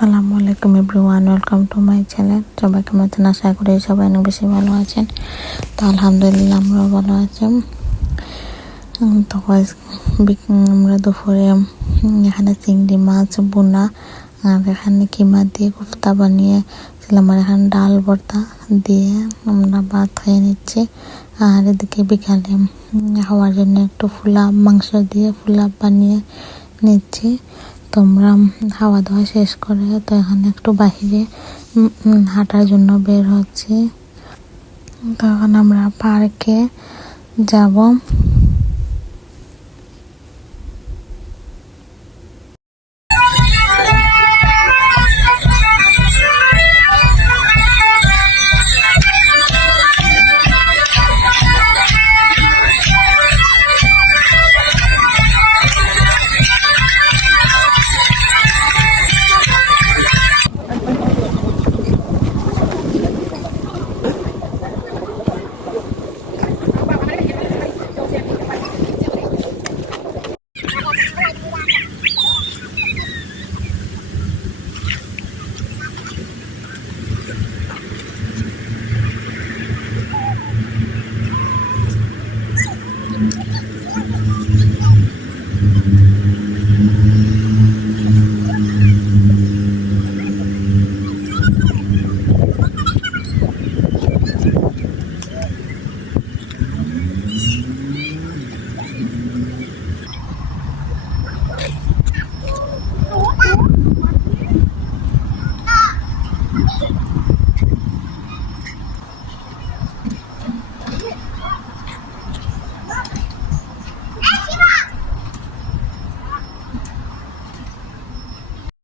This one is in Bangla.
আসসালামু আলাইকুম everyone, welcome to my channel. সবাই কেমন আছেন? আশা করি সবাই অনেক বেশি ভালো আছেন। তো আলহামদুলিল্লাহ আমরাও ভালো আছি। তো আমরা দুপুরে এখানে চিংড়ি মাছ বোনা আর এখানে কিমা দিয়ে কোফতা বানিয়েছিলাম আর এখানে ডাল ভর্তা দিয়ে আমরা ভাত খেয়ে নিচ্ছি। আর এদিকে বিকালে খাওয়ার জন্য একটু ফুলাপ মাংস দিয়ে ফুলাপ বানিয়ে নিচ্ছি। তোমরা খাওয়া দাওয়া শেষ করে, তো এখানে একটু বাহিরে হাঁটার জন্য বের হচ্ছি। তখন আমরা পার্কে যাব।